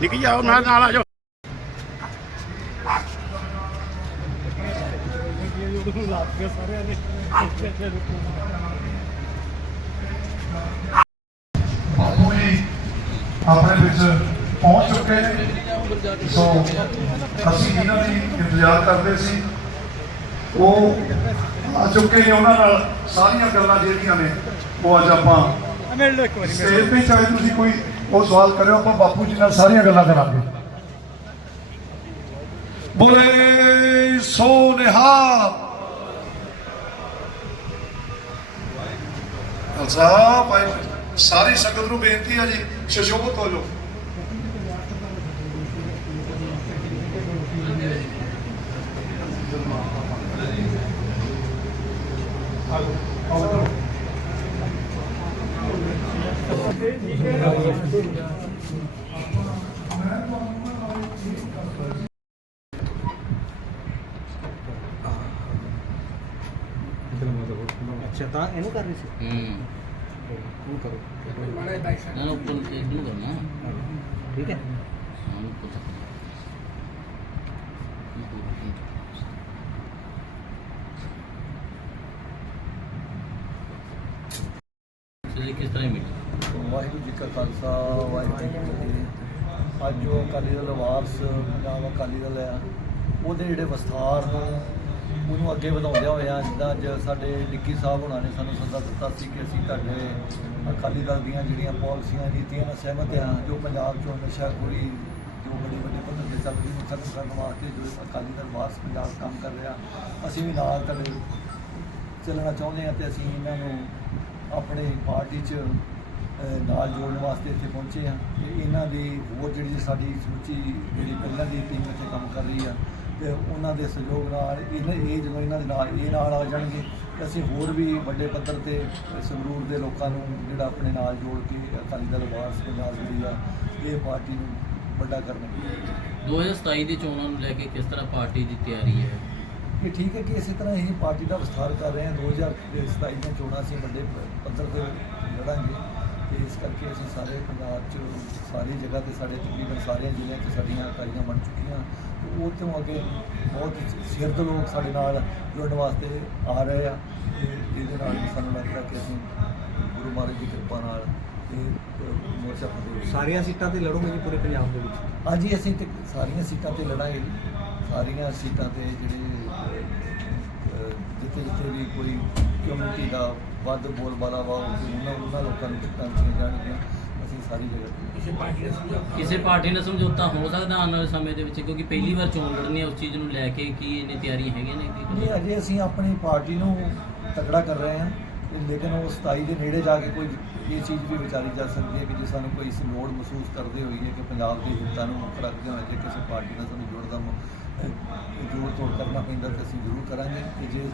ਨਿੱਕੀ ਜਾਓ, ਨਾਲ ਨਾਲ ਆ ਜਾਓ। ਬਾਪੂ ਜੀ ਆਪਣੇ ਵਿੱਚ ਪਹੁੰਚ ਚੁੱਕੇ ਨੇ। ਸੋ ਅਸੀਂ ਜਿਨ੍ਹਾਂ ਦੀ ਇੰਤਜ਼ਾਰ ਕਰਦੇ ਸੀ, ਉਹ ਆ ਚੁੱਕੇ ਨੇ। ਉਹਨਾਂ ਨਾਲ ਸਾਰੀਆਂ ਗੱਲਾਂ ਜਿਹੜੀਆਂ ਨੇ, ਉਹ ਅੱਜ ਆਪਾਂ ਮਿਲ ਲਓ ਇੱਕ ਵਾਰੀ ਸਟੇਜ ਤੇ ਚਾਹੇ ਤੁਸੀਂ ਕੋਈ ਉਹ ਸਵਾਲ ਕਰਿਓ, ਆਪਾਂ ਬਾਪੂ ਜੀ ਨਾਲ ਸਾਰੀਆਂ ਗੱਲਾਂ ਕਰਾਂਗੇ। ਬੋਲੇ ਸੋ ਨਿਹਾਲ। ਖਾਲਸਾ ਸਾਰੀ ਸੰਗਤ ਨੂੰ ਬੇਨਤੀ ਹੈ ਜੀ, ਸ਼ਸ਼ੋਭਤ ਹੋ ਜਾਓ। ਅੱਛਾ ਤਾਂ ਇਹਨੂੰ ਕਰ ਰਹੀ ਸੀ ਹੂੰ ਤੂੰ ਕਰੋ ਨਾ ਨਾ ਉੱਪਰ ਤੇ ਇਹਨੂੰ ਕਰਨਾ ਠੀਕ ਹੈ ਹਾਂ ਉੱਪਰ ਤੱਕ ਤੇ ਕਿਸ ਤਰ੍ਹਾਂ ਮਿਲੀ ਵਾਹਿਗੁਰੂ ਜੀ ਕਾ ਖਾਲਸਾ, ਵਾਹਿਗੁਰੂ ਜੀ ਕੀ ਫਤਿਹ। ਅੱਜ ਜੋ ਅਕਾਲੀ ਦਲ ਵਾਰਸ ਪੰਜਾਬ ਅਕਾਲੀ ਦਲ ਆ, ਉਹਦੇ ਜਿਹੜੇ ਵਿਸਥਾਰ ਨੂੰ ਉਹਨੂੰ ਅੱਗੇ ਵਧਾਉਂਦਿਆਂ ਹੋਇਆ ਜਿੱਦਾਂ ਅੱਜ ਸਾਡੇ ਡਿੱਕੀ ਸਾਹਿਬ ਹੋਣਾ ਨੇ ਸਾਨੂੰ ਸੱਦਾ ਦਿੱਤਾ ਸੀ ਕਿ ਅਸੀਂ ਤੁਹਾਡੇ ਅਕਾਲੀ ਦਲ ਦੀਆਂ ਜਿਹੜੀਆਂ ਪਾਲਿਸੀਆਂ, ਨੀਤੀਆਂ ਨਾਲ ਸਹਿਮਤ ਹਾਂ ਜੋ ਪੰਜਾਬ ਚੋਂ ਨਸ਼ਾਖੋਰੀ ਜੋ ਬੜੇ ਵੱਡੇ ਪੱਧਰ ਤੇ ਚੱਲ ਰਹੀ ਨੂੰ ਕਰਨ ਵਾਸਤੇ ਜੋ ਅਕਾਲੀ ਦਲ ਵਾਰਸ ਪੰਜਾਬ ਕੰਮ ਕਰ ਰਿਹਾ, ਅਸੀਂ ਵੀ ਨਾਲ ਤੁਹਾਡੇ ਚੱਲਣਾ ਚਾਹੁੰਦੇ ਹਾਂ ਤੇ ਅਸੀਂ ਇਹਨਾਂ ਨੂੰ ਆਪਣੀ ਪਾਰਟੀ 'ਚ ਨਾਲ ਜੋੜਨ ਵਾਸਤੇ ਇੱਥੇ ਪਹੁੰਚੇ ਹਾਂ ਤੇ ਇਹਨਾਂ ਦੀ ਹੋਰ ਜਿਹੜੀ ਸਾਡੀ ਸਮੁੱਚੀ ਜਿਹੜੀ ਪਹਿਲਾਂ ਦੀ ਟੀਮ ਇੱਥੇ ਕੰਮ ਕਰ ਰਹੀ ਆ ਤੇ ਉਹਨਾਂ ਦੇ ਸਹਿਯੋਗ ਨਾਲ ਇਹਨਾਂ ਇਹ ਜਦੋਂ ਇਹਨਾਂ ਦੇ ਨਾਲ ਇਹ ਨਾਲ ਆ ਜਾਣਗੇ ਤੇ ਅਸੀਂ ਹੋਰ ਵੀ ਵੱਡੇ ਪੱਧਰ ਤੇ ਸੰਗਰੂਰ ਦੇ ਲੋਕਾਂ ਨੂੰ ਜਿਹੜਾ ਆਪਣੇ ਨਾਲ ਜੋੜ ਕੇ ਅਕਾਲੀ ਦਲ ਵਾਰਸ ਪੰਜਾਬ ਜਿਹੜੀ ਆ ਇਹ ਪਾਰਟੀ ਨੂੰ ਵੱਡਾ ਕਰਨਗੇ 2027 ਦੀ ਚੋਣਾਂ ਨੂੰ ਲੈ ਕੇ ਕਿਸ ਤਰ੍ਹਾਂ ਪਾਰਟੀ ਦੀ ਤਿਆਰੀ ਹੈ? ਇਹ ਠੀਕ ਹੈ ਕਿ ਇਸੇ ਤਰ੍ਹਾਂ ਹੀ ਪਾਰਟੀ ਦਾ ਵਿਸਥਾਰ ਕਰ ਰਹੇ ਹਾਂ। 2027 ਦੀਆਂ ਚੋਣਾਂ ਅਸੀਂ ਵੱਡੇ ਪੱਧਰ ਤੇ ਲੜਾਂਗੇ। ਤੇ ਇਸ ਕਰਕੇ ਅਸੀਂ ਸਾਰੇ ਪੰਜਾਬ 'ਚ ਸਾਰੀ ਜਗ੍ਹਾ ਤੇ ਸਾਡੇ ਤਕਰੀਬਨ ਸਾਰੇ ਜ਼ਿਲ੍ਹਿਆਂ 'ਚ ਸਾਡੀਆਂ ਇਕਾਈਆਂ ਬਣ ਚੁੱਕੀਆਂ। ਤੇ ਉਹ ਤੋਂ ਅੱਗੇ ਬਹੁਤ ਸਿਰਦ ਲੋਕ ਸਾਡੇ ਨਾਲ ਜੁੜਨ ਵਾਸਤੇ ਆ ਰਹੇ ਆ ਤੇ ਇਹਦੇ ਨਾਲ ਸਾਨੂੰ ਲੱਗਦਾ ਕਿ ਅਸੀਂ ਗੁਰੂ ਮਹਾਰਾਜ ਦੀ ਕਿਰਪਾ ਨਾਲ ਮੋਰਚਾ ਫਤਿਹ ਸਾਰੀਆਂ ਸੀਟਾਂ ਤੇ ਲੜੋਗੇ ਜੀ ਪੂਰੇ ਪੰਜਾਬ ਦੇ ਵਿੱਚ? ਹਾਂਜੀ ਅਸੀਂ ਤੇ ਸਾਰੀਆਂ ਸੀਟਾਂ ਤੇ ਲੜਾਂਗੇ ਜੀ। ਸਾਰੀਆਂ ਸੀਟਾਂ ਤੇ ਜਿਹੜੇ ਜਿੱਥੇ ਜਿੱਥੇ ਵੀ ਕੋਈ ਕਮਿਊਨਿਟੀ ਦਾ ਵੱਧ ਬੋਲ ਬਾਲਾ ਵਾ ਉਹ ਉਹਨਾਂ ਉਹਨਾਂ ਲੋਕਾਂ ਨੂੰ ਟਿਕਟਾਂ ਦਿੱਤੀਆਂ ਜਾਣਗੀਆਂ। ਅਸੀਂ ਸਾਰੀ ਜਗ੍ਹਾ ਕਿਸੇ ਪਾਰਟੀ ਨਾਲ ਸਮਝੌਤਾ ਹੋ ਸਕਦਾ ਆਉਣ ਵਾਲੇ ਸਮੇਂ ਦੇ ਵਿੱਚ ਕਿਉਂਕਿ ਪਹਿਲੀ ਵਾਰ ਚੋਣ ਲੜਨੀ ਹੈ ਉਸ ਚੀਜ਼ ਨੂੰ ਲੈ ਕੇ ਕੀ ਇਹਨੇ ਤਿਆਰੀਆਂ ਹੈਗੀਆਂ ਨੇ? ਨਹੀਂ ਕਿ ਅਜੇ ਅਸੀਂ ਆਪਣੀ ਪਾਰਟੀ ਨੂੰ ਤਕੜਾ ਕਰ ਰਹੇ ਹਾਂ। ਤੇ ਲੇਕਿਨ ਉਹ 27 ਦੇ ਨੇੜੇ ਜਾ ਕੇ ਕੋਈ ਇਹ ਚੀਜ਼ ਵੀ ਵਿਚਾਰੀ ਜਾ ਸਕਦੀ ਹੈ ਕਿ ਜੇ ਸਾਨੂੰ ਕੋਈ ਇਸ ਲੋੜ ਮਹਿਸੂਸ ਕਰਦੇ ਹੋਈਏ ਕਿ ਪੰਜਾਬ ਦੇ ਹਿੱਤਾਂ ਨੂੰ ਮੁੱਖ ਰੱਖਦੇ ਹੋਏ ਜੇ ਕਿਸੇ ਪਾਰਟੀ ਨਾਲ ਸਾਨੂੰ ਜੋੜ ਦਾ ਮ- ਅਹ ਜੋੜ ਤੋੜ ਕਰਨਾ ਪੈਂਦਾ ਤਾਂ ਅਸੀਂ ਜ਼ਰੂਰ ਕਰਾਂਗੇ। ਤੇ ਜੇ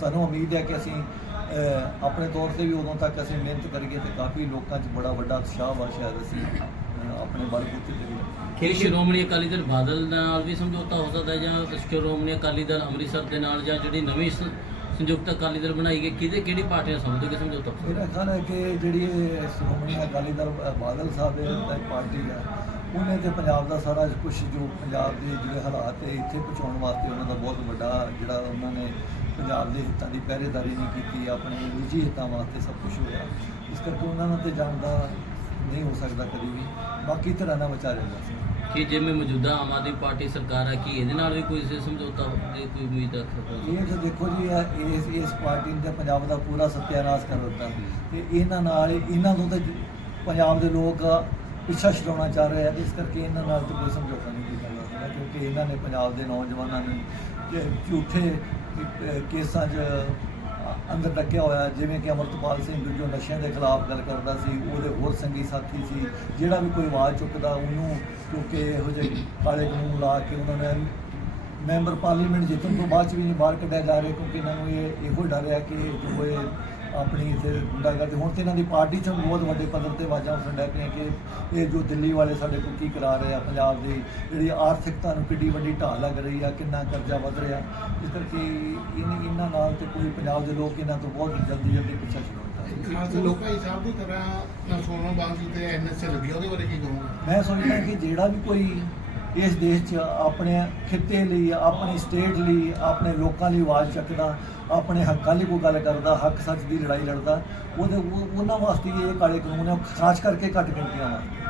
ਸਾਨੂੰ ਉਮੀਦ ਹੈ ਕਿ ਅਸੀਂ ਆਪਣੇ ਤੌਰ ਤੇ ਵੀ ਉਦੋਂ ਤੱਕ ਅਸੀਂ ਮਿਹਨਤ ਕਰੀਏ ਤੇ ਕਾਫੀ ਲੋਕਾਂ 'ਚ ਬੜਾ ਵੱਡਾ ਉਤਸ਼ਾਹ ਵਾ ਸ਼ਾਇਦ ਅਸੀਂ ਆਪਣੇ ਬਲਬੂਤੇ ਤੇ ਕਿ ਸ਼੍ਰੋਮਣੀ ਅਕਾਲੀ ਦਲ ਬਾਦਲ ਨਾਲ ਵੀ ਸਮਝੌਤਾ ਹੋ ਸਕਦਾ ਜਾਂ ਸ਼੍ਰੋਮਣੀ ਅਕਾਲੀ ਦਲ ਅੰਮ੍ਰਿਤਸਰ ਦੇ ਨਾਲ ਜਾਂ ਜਿਹੜੀ ਨਵੀਂ ਸੰਯੁਕਤ ਅਕਾਲੀ ਦਲ ਬਣਾਈ ਗਈ ਕਿਹਦੇ ਕਿਹੜੀ ਪਾਰਟੀ ਨਾਲ ਸਮਝੋਗੇ ਸਮਝੌਤਾ ਮੇਰਾ ਖਿਆਲ ਹੈ ਕਿ ਜਿਹੜੀ ਸ਼੍ਰੋਮਣੀ ਅਕਾਲੀ ਦਲ ਬਾਦਲ ਸਾਹਿਬ ਦੇ ਦਾ ਪਾਰਟੀ ਹੈ ਉਹਨੇ ਤੇ ਪੰਜਾਬ ਦਾ ਸਾਰਾ ਕੁਝ ਜੋ ਪੰਜਾਬ ਦੇ ਜਿਹੜੇ ਹਾਲਾਤ ਹੈ ਇੱਥੇ ਪਹੁੰਚਾਉਣ ਵਾਸਤੇ ਉਹਨਾਂ ਦਾ ਬਹੁਤ ਵੱਡਾ ਜਿਹੜਾ ਉਹਨਾਂ ਨੇ ਪੰਜਾਬ ਦੇ ਹਿੱਤਾਂ ਦੀ ਪਹਿਰੇਦਾਰੀ ਨਹੀਂ ਕੀਤੀ ਆਪਣੇ ਨਿੱਜੀ ਹਿੱਤਾਂ ਵਾਸਤੇ ਸਭ ਕੁਝ ਹੋਇਆ। ਇਸ ਕਰਕੇ ਉਹਨਾਂ ਨਾਲ ਤੇ ਜਾਣ ਦਾ ਨਹੀਂ ਹੋ ਸਕਦਾ ਕਦੀ ਵੀ। ਬਾਕੀ ਤਰ੍ਹਾਂ ਨਾਲ ਵਿਚਾਰਿਆ ਜਾ ਸਕਦਾ ਕਿ ਜਿਵੇਂ ਮੌਜੂਦਾ ਆਮ ਆਦਮੀ ਪਾਰਟੀ ਸਰਕਾਰ ਹੈ ਕਿ ਇਹਦੇ ਨਾਲ ਵੀ ਕੋਈ ਸਮਝੌਤਾ ਦੀ ਕੋਈ ਉਮੀਦ ਰੱਖ ਸਕਦੇ ਇਹ ਤਾਂ ਦੇਖੋ ਜੀ ਇਹ ਇਸ ਇਸ ਪਾਰਟੀ ਨੇ ਪੰਜਾਬ ਦਾ ਪੂਰਾ ਸੱਤਿਆਨਾਸ਼ ਕਰ ਦਿੱਤਾ। ਤੇ ਇਹਨਾਂ ਨਾਲ ਇਹਨਾਂ ਤੋਂ ਤਾਂ ਪੰਜਾਬ ਦੇ ਲੋਕ ਪਿੱਛਾ ਛਡਾਉਣਾ ਚਾਹ ਰਹੇ ਆ। ਇਸ ਕਰਕੇ ਇਹਨਾਂ ਨਾਲ ਤਾਂ ਕੋਈ ਸਮਝੌਤਾ ਨਹੀਂ ਕੀਤਾ ਜਾ ਸਕਦਾ ਕਿਉਂਕਿ ਇਹਨਾਂ ਨੇ ਪੰਜਾਬ ਦੇ ਨੌਜਵਾਨਾਂ ਨੂੰ ਝੂਠੇ ਕੇਸਾਂ 'ਚ ਅੰਦਰ ਡੱਕਿਆ ਹੋਇਆ, ਜਿਵੇਂ ਕਿ ਅਮਰਤਪਾਲ ਸਿੰਘ ਜੋ ਨਸ਼ਿਆਂ ਦੇ ਖਿਲਾਫ ਗੱਲ ਕਰਦਾ ਸੀ, ਉਹਦੇ ਹੋਰ ਸੰਗੀ ਸਾਥੀ ਸੀ, ਜਿਹੜਾ ਵੀ ਕੋਈ ਆਵਾਜ਼ ਚੁੱਕਦਾ, ਉਹਨੂੰ ਕਿਉਂਕਿ ਇਹੋ ਜਿਹੇ ਕਾਲੇ ਕਾਨੂੰਨ ਲਾ ਕੇ ਉਹਨਾਂ ਨੇ ਮੈਂਬਰ ਪਾਰਲੀਮੈਂਟ ਜਿੱਤਣ ਤੋਂ ਬਾਅਦ ਚ ਵੀ ਨਹੀਂ ਬਾਹਰ ਕੱਢਿਆ ਜਾ ਰਿਹਾ, ਕਿਉਂਕਿ ਇਹਨਾਂ ਨੂੰ ਇਹ, ਇਹੋ ਡਰ ਹੈ ਕਿ ਜੋ ਇਹ ਆਪਣੀ ਇੱਥੇ ਗੁੰਡਾਗਰਦੀ ਹੁਣ ਤੇ ਇਹਨਾਂ ਦੀ ਪਾਰਟੀ ਚੋਂ ਬਹੁਤ ਵੱਡੇ ਪੱਧਰ ਤੇ ਆਵਾਜ਼ਾਂ ਉੱਠਣ ਲੱਗ ਪਈਆਂ ਕਿ ਇਹ ਜੋ ਦਿੱਲੀ ਵਾਲੇ ਸਾਡੇ ਕੋਲ ਕੀ ਕਰਾ ਰਹੇ ਆ ਪੰਜਾਬ ਦੀ ਜਿਹੜੀ ਆਰਥਿਕਤਾ ਨੂੰ ਕਿੱਡੀ ਵੱਡੀ ਢਾਲ ਲੱਗ ਰਹੀ ਆ ਕਿੰਨਾ ਕਰਜ਼ਾ ਵਧ ਰਿਹਾ। ਇਸ ਕਰਕੇ ਇਹਨਾਂ ਨਾਲ ਤੇ ਕੋਈ ਪੰਜਾਬ ਦੇ ਲੋਕ ਇਹਨਾਂ ਤੋਂ ਬਹੁਤ ਜਲਦੀ ਜਲਦੀ ਪਿੱਛਾ ਖਾਸ ਲੋਕਾਂ ਹਿਸਾਬ ਦੀ ਤਰ੍ਹਾਂ ਸੋਨਾ ਬਾਂਸੀ ਤੇ ਐਨਐਸਏ ਲੱਗੀ ਉਹਦੇ ਬਾਰੇ ਕੀ ਕਹੋਗੇ? ਮੈਂ ਸਮਝਦਾ ਕਿ ਜਿਹੜਾ ਵੀ ਕੋਈ ਇਸ ਦੇਸ਼ 'ਚ ਆਪਣੇ ਖਿੱਤੇ ਲਈ, ਆਪਣੀ ਸਟੇਟ ਲਈ, ਆਪਣੇ ਲੋਕਾਂ ਲਈ ਆਵਾਜ਼ ਚੱਕਦਾ, ਆਪਣੇ ਹੱਕਾਂ ਲਈ ਕੋਈ ਗੱਲ ਕਰਦਾ, ਹੱਕ ਸੱਚ ਦੀ ਲੜਾਈ ਲੜਦਾ, ਉਹਦੇ ਉਹਨਾਂ ਵਾਸਤੇ ਇਹ ਕਾਲੇ ਕਾਨੂੰਨ ਹੈ ਖਾਸ ਕਰਕੇ ਘੱਟ ਗਿਣਤੀਆਂ ਵਾਸਤੇ।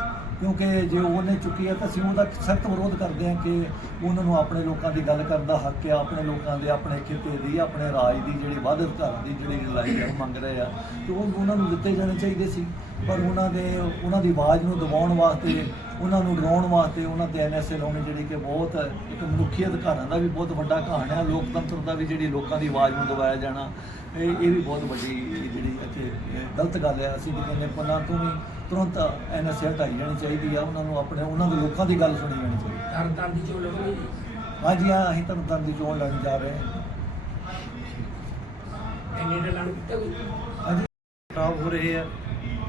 ਕਿਉਂਕਿ ਜੇ ਉਹਨੇ ਚੁੱਕੀ ਹੈ ਤਾਂ ਅਸੀਂ ਉਹਦਾ ਸਖਤ ਵਿਰੋਧ ਕਰਦੇ ਹਾਂ ਕਿ ਉਹਨਾਂ ਨੂੰ ਆਪਣੇ ਲੋਕਾਂ ਦੀ ਗੱਲ ਕਰਨ ਦਾ ਹੱਕ ਹੈ ਆਪਣੇ ਲੋਕਾਂ ਦੇ ਆਪਣੇ ਖਿੱਤੇ ਦੀ, ਆਪਣੇ ਰਾਜ ਦੀ, ਜਿਹੜੀ ਵੱਧ ਅਧਿਕਾਰਾਂ ਦੀ, ਜਿਹੜੀ ਲੜਾਈ ਹੈ ਉਹ ਮੰਗ ਰਹੇ ਆ, ਤੇ ਉਹ ਉਹਨਾਂ ਨੂੰ ਦਿੱਤੇ ਜਾਣੇ ਚਾਹੀਦੇ ਸੀ। ਪਰ ਉਹਨਾਂ ਦੇ ਉਹਨਾਂ ਦੀ ਆਵਾਜ਼ ਨੂੰ ਦਬਾਉਣ ਵਾਸਤੇ ਉਹਨਾਂ ਨੂੰ ਡਰਾਉਣ ਵਾਸਤੇ ਉਹਨਾਂ ਤੇ ਐਨਐਸਏ ਲਾਉਣੀ ਜਿਹੜੀ ਕਿ ਬਹੁਤ ਇੱਕ ਮਨੁੱਖੀ ਅਧਿਕਾਰਾਂ ਦਾ ਵੀ ਬਹੁਤ ਵੱਡਾ ਕਹਾਣ ਹੈ ਲੋਕਤੰਤਰ ਦਾ ਵੀ ਜਿਹੜੀ ਲੋਕਾਂ ਦੀ ਆਵਾਜ਼ ਨੂੰ ਦਬਾਇਆ ਜਾਣਾ ਇਹ ਇਹ ਵੀ ਬਹੁਤ ਵੱਡੀ ਜਿਹੜੀ ਇੱਥੇ ਗਲਤ ਗੱਲ ਹੈ। ਅਸੀਂ ਵੀ ਕਹਿੰਦੇ ਪੰਨਾਂ ਤੋਂ ਵੀ ਤੁਰੰਤ ਐਨਐਸਏ ਹਟਾਈ ਜਾਣੀ ਚਾਹੀਦੀ ਆ ਉਹਨਾਂ ਨੂੰ ਆਪਣੇ ਉਹਨਾਂ ਦੇ ਲੋਕਾਂ ਦੀ ਗੱਲ ਸੁਣੀ ਜਾਣੀ ਚਾਹੀਦੀ। ਤਰਨਤਾਰਨ ਦੀ ਚੋਣ ਲੜੋਗੇ ਜੀ? ਹਾਂਜੀ ਹਾਂ ਅਸੀਂ ਤਰਨਤਾਰਨ ਦੀ ਚੋਣ ਲੜਨ ਜਾ ਰਹੇ ਹਾਂ। ਇੰਨੇ ਦਾ ਹਾਂਜੀ। ਖਰਾਬ ਹੋ ਰਹੇ ਆ।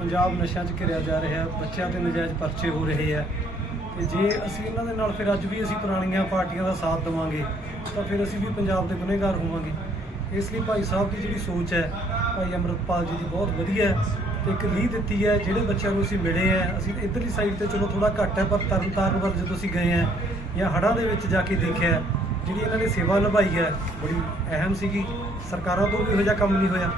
ਪੰਜਾਬ ਨਸ਼ਿਆਂ 'ਚ ਘਿਰਿਆ ਜਾ ਰਿਹਾ, ਬੱਚਿਆਂ ਤੇ ਨਜਾਇਜ਼ ਪਰਚੇ ਹੋ ਰਹੇ ਆ। ਤੇ ਜੇ ਅਸੀਂ ਇਹਨਾਂ ਦੇ ਨਾਲ ਫਿਰ ਅੱਜ ਵੀ ਅਸੀਂ ਪੁਰਾਣੀਆਂ ਪਾਰਟੀਆਂ ਦਾ ਸਾਥ ਦੇਵਾਂਗੇ, ਤਾਂ ਫਿਰ ਅਸੀਂ ਵੀ ਪੰਜਾਬ ਦੇ ਗੁਨਹਗਾਰ ਹੋਵਾਂਗੇ। ਇਸ ਲਈ ਭਾਈ ਸਾਹਿਬ ਦੀ ਜਿਹੜੀ ਸੋਚ ਹੈ, ਭਾਈ ਅਮਰਤਪਾਲ ਜੀ ਦੀ ਬਹੁਤ ਵਧੀਆ ਹੈ ਤੇ ਇੱਕ ਲੀਹ ਦਿੱਤੀ ਹੈ, ਜਿਹੜੇ ਬੱਚਿਆਂ ਨੂੰ ਅਸੀਂ ਮਿਲੇ ਆ, ਅਸੀਂ ਇਧਰਲੀ ਸਾਈਡ ਤੇ ਚਲੋ ਥੋੜਾ ਘੱਟ ਹੈ, ਪਰ ਤਰਨਤਾਰਨ ਵੱਲ ਜਦੋਂ ਅਸੀਂ ਗਏ ਆ ਜਾਂ ਹੜ੍ਹਾਂ ਦੇ ਵਿੱਚ ਜਾ ਕੇ ਦੇਖਿਆ, ਜਿਹੜੀ ਇਹਨਾਂ ਨੇ ਸੇਵਾ ਨਿਭਾਈ ਹੈ, ਬੜੀ ਅਹਿਮ ਸੀਗੀ। ਸਰਕਾਰਾਂ ਤੋਂ ਵੀ ਇਹੋ ਜਿਹਾ ਕੰਮ ਨਹੀਂ ਹੋਇਆ।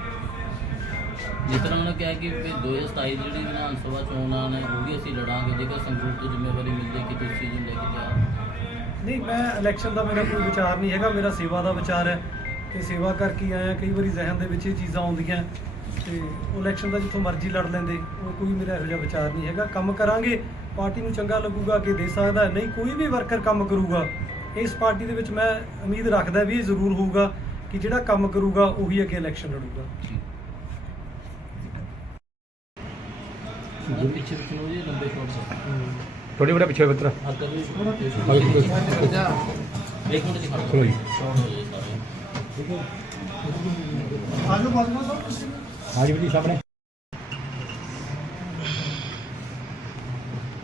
ਜਿਸ ਤਰ੍ਹਾਂ ਉਹਨੇ ਕਿਹਾ ਕਿ ਵੀ 2027 ਦੀ ਜਿਹੜੀ ਵਿਧਾਨ ਸਭਾ ਚੋਣਾਂ ਨੇ ਉਹ ਵੀ ਅਸੀਂ ਲੜਾਂਗੇ ਜੇਕਰ ਸੰਗਰੂਰ ਤੋਂ ਜ਼ਿੰਮੇਵਾਰੀ ਮਿਲਦੀ ਕਿ ਤੁਸੀਂ ਨੂੰ ਲੈ ਕੇ ਹੋ। ਨਹੀਂ ਮੈਂ ਇਲੈਕਸ਼ਨ ਦਾ ਮੇਰਾ ਕੋਈ ਵਿਚਾਰ ਨਹੀਂ ਹੈਗਾ ਮੇਰਾ ਸੇਵਾ ਦਾ ਵਿਚਾਰ ਹੈ ਤੇ ਸੇਵਾ ਕਰਕੇ ਆਇਆ ਕਈ ਵਾਰੀ ਜ਼ਿਹਨ ਦੇ ਵਿੱਚ ਇਹ ਚੀਜ਼ਾਂ ਆਉਂਦੀਆਂ ਤੇ ਉਹ ਇਲੈਕਸ਼ਨ ਦਾ ਜਿੱਥੋਂ ਮਰਜ਼ੀ ਲੜ ਲੈਂਦੇ ਉਹ ਕੋਈ ਮੇਰਾ ਇਹੋ ਜਿਹਾ ਵਿਚਾਰ ਨਹੀਂ ਹੈਗਾ ਕੰਮ ਕਰਾਂਗੇ ਪਾਰਟੀ ਨੂੰ ਚੰਗਾ ਲੱਗੂਗਾ ਅੱਗੇ ਦੇ ਸਕਦਾ ਹੈ। ਨਹੀਂ ਕੋਈ ਵੀ ਵਰਕਰ ਕੰਮ ਕਰੂਗਾ ਇਸ ਪਾਰਟੀ ਦੇ ਵਿੱਚ ਮੈਂ ਉਮੀਦ ਰੱਖਦਾ ਵੀ ਇਹ ਜ਼ਰੂਰ ਹੋਊਗਾ ਕਿ ਜਿਹੜਾ ਕੰਮ ਕਰੂਗਾ ਉਹੀ ਅੱਗੇ ਇਲੈਕਸ਼ਨ ਲੜੂਗਾ ਨਾਲ ਪਿੱਛੇ ਪਿੱਛੇ ਉਹ ਜੀ ਲੰਬੇ ਥੋੜੀ ਬੜਾ ਪਿੱਛੇ ਬੱਤਰਾ ਹਰ ਕਦੇ ਇੱਕ ਮਿੰਟ ਦਿਖਾ ਚਲੋ ਜੀ। ਹੋ ਆਜੋ ਬਾਜਵਾ ਹਾਂਜੀ ਜੀ ਸਾਹਮਣੇ।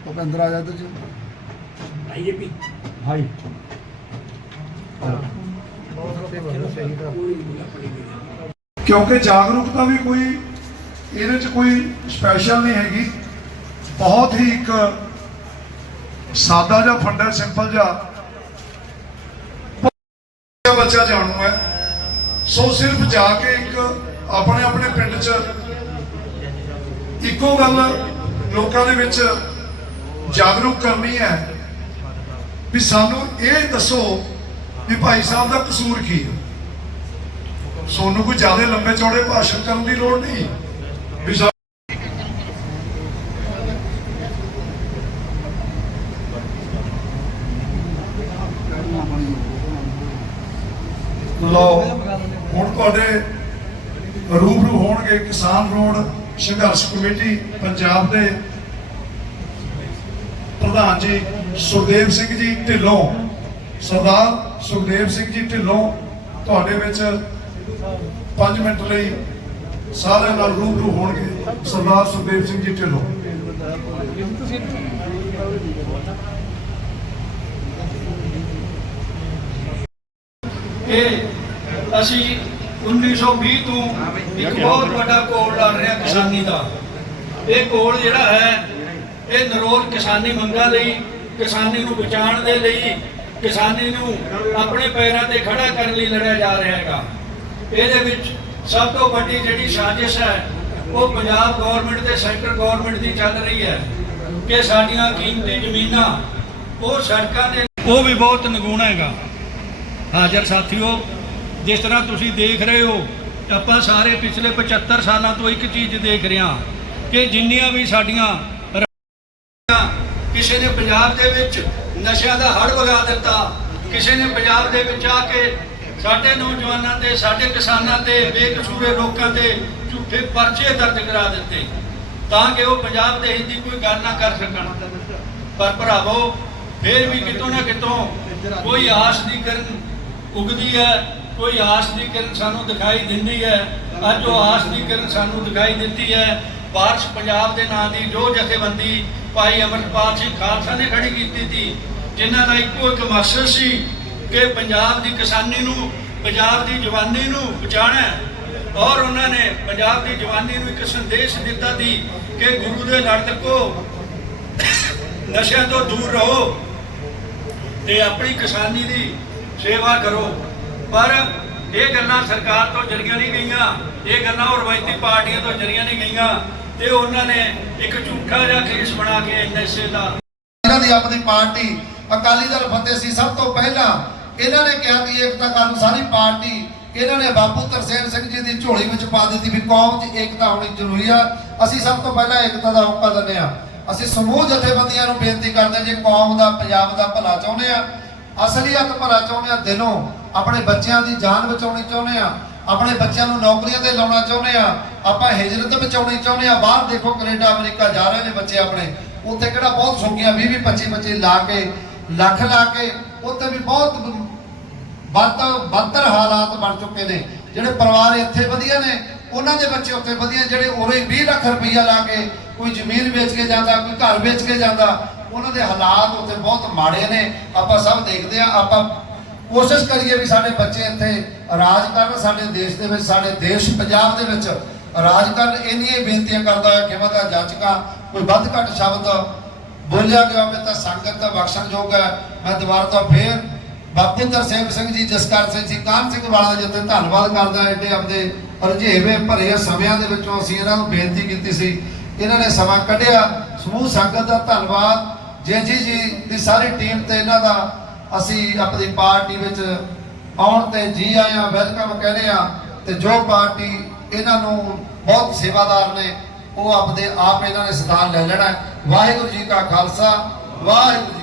ਭੁਪਿੰਦਰ ਆ ਜਾ ਤੂੰ ਆਈਏਪੀ ਹਾਂਜੀ। ਕਿਉਂਕਿ ਜਾਗਰੂਕਤਾ ਵੀ ਕੋਈ ਇਹਦੇ 'ਚ ਕੋਈ ਸਪੈਸ਼ਲ ਨਹੀਂ ਹੈਗੀ। ਬਹੁਤ ਹੀ ਇੱਕ ਸਾਦਾ ਜਿਹਾ ਫੰਡਾ ਸਿੰਪਲ ਜਿਹਾ। ਬੱਚਾ ਜਾਣੂ ਹੈ। ਸੋ ਸਿਰਫ ਜਾ ਕੇ ਇੱਕ ਆਪਣੇ ਆਪਣੇ ਪਿੰਡ 'ਚ ਇੱਕੋ ਗੱਲ ਲੋਕਾਂ ਦੇ ਵਿੱਚ ਜਾਗਰੂਕ ਕਰਨੀ ਹੈ ਵੀ ਸਾਨੂੰ ਇਹ ਦੱਸੋ ਵੀ ਭਾਈ ਸਾਹਿਬ ਦਾ ਕਸੂਰ ਕੀ ਹੈ। ਸੋਨੂੰ ਕੋਈ ਜ਼ਿਆਦਾ ਲੰਬੇ ਚੌੜੇ ਭਾਸ਼ਣ ਕਰਨ ਦੀ ਲੋੜ ਨਹੀਂ ਵੀ ਸਾ- ਲਓ ਹੁਣ ਤੁਹਾਡੇ ਰੂਬਰੂ ਕਿਸਾਨ ਰੋਡ ਸੰਘਰਸ਼ ਕਮੇਟੀ ਪੰਜਾਬ ਦੇ ਪ੍ਰਧਾਨ ਜੀ ਸੁਖਦੇਵ ਸਿੰਘ ਜੀ ਢਿੱਲੋਂ, ਸਰਦਾਰ ਸੁਖਦੇਵ ਸਿੰਘ ਜੀ ਢਿੱਲੋਂ, ਤੁਹਾਡੇ ਵਿੱਚ 5 ਮਿੰਟ ਲਈ ਸਾਰਿਆਂ ਨਾਲ ਰੂਬਰੂ ਹੋਣਗੇ, ਸਰਦਾਰ ਸੁਖਦੇਵ ਸਿੰਘ ਜੀ ਢਿੱਲੋਂ। ਇਹ ਅਸੀਂ 1920 ਤੋਂ ਇੱਕ ਬਹੁਤ ਵੱਡਾ ਕੋਲ ਲੜ ਰਹੇ ਕਿਸਾਨੀ ਦਾ। ਇਹ ਕੋਲ ਜਿਹੜਾ ਹੈ ਇਹ ਨਰੋਲ ਕਿਸਾਨੀ ਮੰਗਾਂ ਲਈ ਕਿਸਾਨੀ ਨੂੰ ਬਚਾਉਣ ਦੇ ਲਈ ਕਿਸਾਨੀ ਨੂੰ ਆਪਣੇ ਪੈਰਾਂ ਤੇ ਖੜਾ ਕਰਨ ਲਈ ਲੜਿਆ ਜਾ ਰਿਹਾ ਹੈਗਾ। ਇਹਦੇ ਵਿੱਚ ਸਭ ਤੋਂ ਵੱਡੀ ਜਿਹੜੀ ਸਾਜ਼ਿਸ਼ ਹੈ ਉਹ ਪੰਜਾਬ ਗਵਰਨਮੈਂਟ ਤੇ ਸੈਂਟਰ ਗਵਰਨਮੈਂਟ ਦੀ ਚੱਲ ਰਹੀ ਹੈ ਕਿ ਸਾਡੀਆਂ ਕੀਮਤੀ ਜ਼ਮੀਨਾਂ ਉਹ ਸੜਕਾਂ ਦੇ ਉਹ ਵੀ ਬਹੁਤ ਨਗੂਣਾ ਹੈਗਾ। ਹਾਜ਼ਰ ਸਾਥੀਓ ਜਿਸ ਤਰ੍ਹਾਂ ਤੁਸੀਂ ਦੇਖ ਰਹੇ ਹੋ, ਆਪਾਂ ਸਾਰੇ ਪਿਛਲੇ 75 ਸਾਲਾਂ ਤੋਂ ਇੱਕ ਚੀਜ਼ ਦੇਖ ਰਹੇ ਹਾਂ ਕਿ ਜਿੰਨੀਆਂ ਵੀ ਸਾਡੀਆਂ ਕਿਸੇ ਨੇ ਪੰਜਾਬ ਦੇ ਵਿੱਚ ਨਸ਼ਿਆਂ ਦਾ ਹੜ ਵਗਾ ਦਿੱਤਾ, ਕਿਸੇ ਨੇ ਪੰਜਾਬ ਦੇ ਵਿੱਚ ਆ ਕੇ ਸਾਡੇ ਨੌਜਵਾਨਾਂ ਤੇ, ਸਾਡੇ ਕਿਸਾਨਾਂ ਤੇ, ਬੇਕਸੂਰੇ ਲੋਕਾਂ ਤੇ ਝੂਠੇ ਪਰਚੇ ਦਰਜ ਕਰਾ ਦਿੱਤੇ, ਤਾਂ ਕਿ ਉਹ ਪੰਜਾਬ ਦੇ ਹਿੱਤ ਕੋਈ ਗੱਲ ਨਾ ਕਰ ਸਕਣ। ਪਰ ਭਰਾਵੋ, ਫੇਰ ਵੀ ਕਿਤੋਂ ਨਾ ਕਿਤੋਂ ਕੋਈ ਆਸ ਦੀ ਕਰਨ ਉਗਦੀ ਹੈ। ਕੋਈ ਆਸ ਦੀ ਕਿਰਨ ਸਾਨੂੰ ਦਿਖਾਈ ਦਿੰਦੀ ਹੈ। ਅੱਜ ਉਹ ਆਸ ਦੀ ਕਿਰਨ ਸਾਨੂੰ ਦਿਖਾਈ ਦਿੱਤੀ ਹੈ। ਬਾਰਸ਼ ਪੰਜਾਬ ਦੇ ਨਾਂ ਦੀ ਜੋ ਜਥੇਬੰਦੀ ਭਾਈ ਅਮਰਪਾਲ ਸਿੰਘ ਖਾਲਸਾ ਨੇ ਖੜੀ ਕੀਤੀ ਸੀ, ਜਿਨ੍ਹਾਂ ਦਾ ਇੱਕੋ ਇੱਕ ਮਕਸਦ ਸੀ ਕਿ ਪੰਜਾਬ ਦੀ ਕਿਸਾਨੀ ਨੂੰ, ਪੰਜਾਬ ਦੀ ਜਵਾਨੀ ਨੂੰ ਬਚਾਉਣਾ ਔਰ ਉਹਨਾਂ ਨੇ ਪੰਜਾਬ ਦੀ ਜਵਾਨੀ ਨੂੰ ਇੱਕ ਸੰਦੇਸ਼ ਦਿੱਤਾ ਸੀ ਕਿ ਗੁਰੂ ਦੇ ਲੜ ਤੱਕੋ ਨਸ਼ਿਆਂ ਤੋਂ ਦੂਰ ਰਹੋ ਤੇ ਆਪਣੀ ਕਿਸਾਨੀ ਦੀ ਸੇਵਾ ਕਰੋ। ਪਰ ਇਹ ਗੱਲਾਂ ਸਰਕਾਰ ਤੋਂ ਜਰੀਆਂ ਨਹੀਂ ਗਈਆਂ। ਇਹ ਗੱਲਾਂ ਉਹ ਰਵਾਇਤੀ ਪਾਰਟੀਆਂ ਤੋਂ ਜਰੀਆਂ ਨਹੀਂ ਗਈਆਂ। ਤੇ ਉਹਨਾਂ ਨੇ ਇੱਕ ਝੂਠਾ ਜਿਹਾ ਕੇਸ ਬਣਾ ਕੇ ਐਨਐਸਏ ਦਾ। ਇਹਨਾਂ ਦੀ ਆਪਣੀ ਪਾਰਟੀ ਅਕਾਲੀ ਦਲ ਫਤਿਹ ਸੀ। ਸਭ ਤੋਂ ਪਹਿਲਾਂ ਇਹਨਾਂ ਨੇ ਕਿਹਾ ਕਿ ਏਕਤਾ ਕਰਨ ਸਾਰੀ ਪਾਰਟੀ ਇਹਨਾਂ ਨੇ ਬਾਪੂ ਤਰਸੇਮ ਸਿੰਘ ਜੀ ਦੀ ਝੋਲੀ ਵਿੱਚ ਪਾ ਦਿੱਤੀ ਵੀ ਕੌਮ 'ਚ ਏਕਤਾ ਹੋਣੀ ਜ਼ਰੂਰੀ ਆ। ਅਸੀਂ ਸਭ ਤੋਂ ਪਹਿਲਾਂ ਏਕਤਾ ਦਾ ਹੋਕਾ ਦਿੰਦੇ ਆ ਅਸੀਂ ਸਮੂਹ ਜਥੇਬੰਦੀਆਂ ਨੂੰ ਬੇਨਤੀ ਕਰਦੇ ਜੇ ਕੌਮ ਦਾ, ਪੰਜਾਬ ਦਾ ਭਲਾ ਚਾਹੁੰਦੇ ਆ ਅਸਲੀਅਤ ਭਲਾ ਚਾਹੁੰਦੇ ਆ ਦਿਲੋਂ ਆਪਣੇ ਬੱਚਿਆਂ ਦੀ ਜਾਨ ਬਚਾਉਣੀ ਚਾਹੁੰਦੇ ਆ ਆਪਣੇ ਬੱਚਿਆਂ ਨੂੰ ਨੌਕਰੀਆਂ ਤੇ ਲਾਉਣਾ ਚਾਹੁੰਦੇ ਆ ਆਪਾਂ ਹਿਜਰਤ ਬਚਾਉਣੀ ਚਾਹੁੰਦੇ ਆ ਬਾਹਰ ਦੇਖੋ ਕੈਨੇਡਾ, ਅਮਰੀਕਾ ਜਾ ਰਹੇ ਨੇ ਬੱਚੇ ਆਪਣੇ। ਉੱਥੇ ਕਿਹੜਾ ਬਹੁਤ ਸੌਖੀਆਂ 20 20 25 ਬੱਚੇ ਲਾ ਕੇ, ਲੱਖ ਲਾ ਕੇ, ਉੱਥੇ ਵੀ ਬਹੁਤ ਬੱਤ ਬੱਤਰ ਹਾਲਾਤ ਬਣ ਚੁੱਕੇ ਨੇ। ਜਿਹੜੇ ਪਰਿਵਾਰ ਇੱਥੇ ਵਧੀਆ ਨੇ, ਉਹਨਾਂ ਦੇ ਬੱਚੇ ਉੱਥੇ ਵਧੀਆ। ਜਿਹੜੇ ਉਰੇ 20 ਲੱਖ ਰੁਪਈਆ ਲਾ ਕੇ ਕੋਈ ਜ਼ਮੀਨ ਵੇਚ ਕੇ ਜਾਂਦਾ, ਕੋਈ ਘਰ ਵੇਚ ਕੇ ਜਾਂਦਾ, ਉਹਨਾਂ ਦੇ ਹਾਲਾਤ ਉੱਥੇ ਬਹੁਤ ਮਾੜੇ ਨੇ। ਆਪਾਂ ਸਭ ਦੇਖਦੇ ਆ ਆਪਾਂ ਕੋਸ਼ਿਸ਼ ਕਰੀਏ ਵੀ ਸਾਡੇ ਬੱਚੇ ਇੱਥੇ ਰਾਜ ਕਰਨ, ਸਾਡੇ ਦੇਸ਼ ਦੇ ਵਿੱਚ, ਸਾਡੇ ਦੇਸ਼ ਪੰਜਾਬ ਦੇ ਵਿੱਚ ਰਾਜ ਕਰਨ। ਇੰਨੀਆਂ ਬੇਨਤੀਆਂ ਕਰਦਾ ਹੈ ਕਿ ਦਾ ਜਾਚਕਾ, ਕੋਈ ਵੱਧ ਘੱਟ ਸ਼ਬਦ ਬੋਲਿਆ ਗਿਆ ਹੋਵੇ ਤਾਂ ਸੰਗਤ ਦਾ ਬਖਸ਼ਣਯੋਗ ਹੈ। ਮੈਂ ਦੁਬਾਰਾ ਤੋਂ ਫੇਰ ਬਾਪੂ ਤਰਸੇਮ ਸਿੰਘ ਜੀ ਜਸਕਰ ਸਿੰਘ ਜੀ ਕਾਨ ਸਿੰਘ ਵਾਲਾ ਦਾ ਜਿੱਥੇ ਧੰਨਵਾਦ ਕਰਦਾ ਐਡੇ ਆਪਦੇ ਰੁਝੇਵੇਂ, ਭਰੇ ਸਮਿਆਂ ਦੇ ਵਿੱਚੋਂ ਅਸੀਂ ਇਹਨਾਂ ਨੂੰ ਬੇਨਤੀ ਕੀਤੀ ਸੀ। ਇਹਨਾਂ ਨੇ ਸਮਾਂ ਕੱਢਿਆ। ਸਮੂਹ ਸੰਗਤ ਦਾ ਧੰਨਵਾਦ। ਜੇ ਜੀ ਜੀ ਦੀ ਸਾਰੀ ਟੀਮ ਤੇ ਇਹਨਾਂ ਦਾ ਅਸੀਂ ਆਪਣੀ ਪਾਰਟੀ ਵਿੱਚ ਆਉਣ ਤੇ ਜੀ ਆਇਆਂ ਵੈਲਕਮ ਕਹਿੰਦੇ ਆ ਤੇ ਜੋ ਪਾਰਟੀ ਇਹਨਾਂ ਨੂੰ ਬਹੁਤ ਸੇਵਾਦਾਰ ਨੇ, ਉਹ ਆਪਦੇ ਆਪ ਇਹਨਾਂ ਨੇ ਸਥਾਨ ਲੈ ਲੈਣਾ ਵਾਹਿਗੁਰੂ ਜੀ ਕਾ ਖਾਲਸਾ, ਵਾਹਿਗੁਰੂ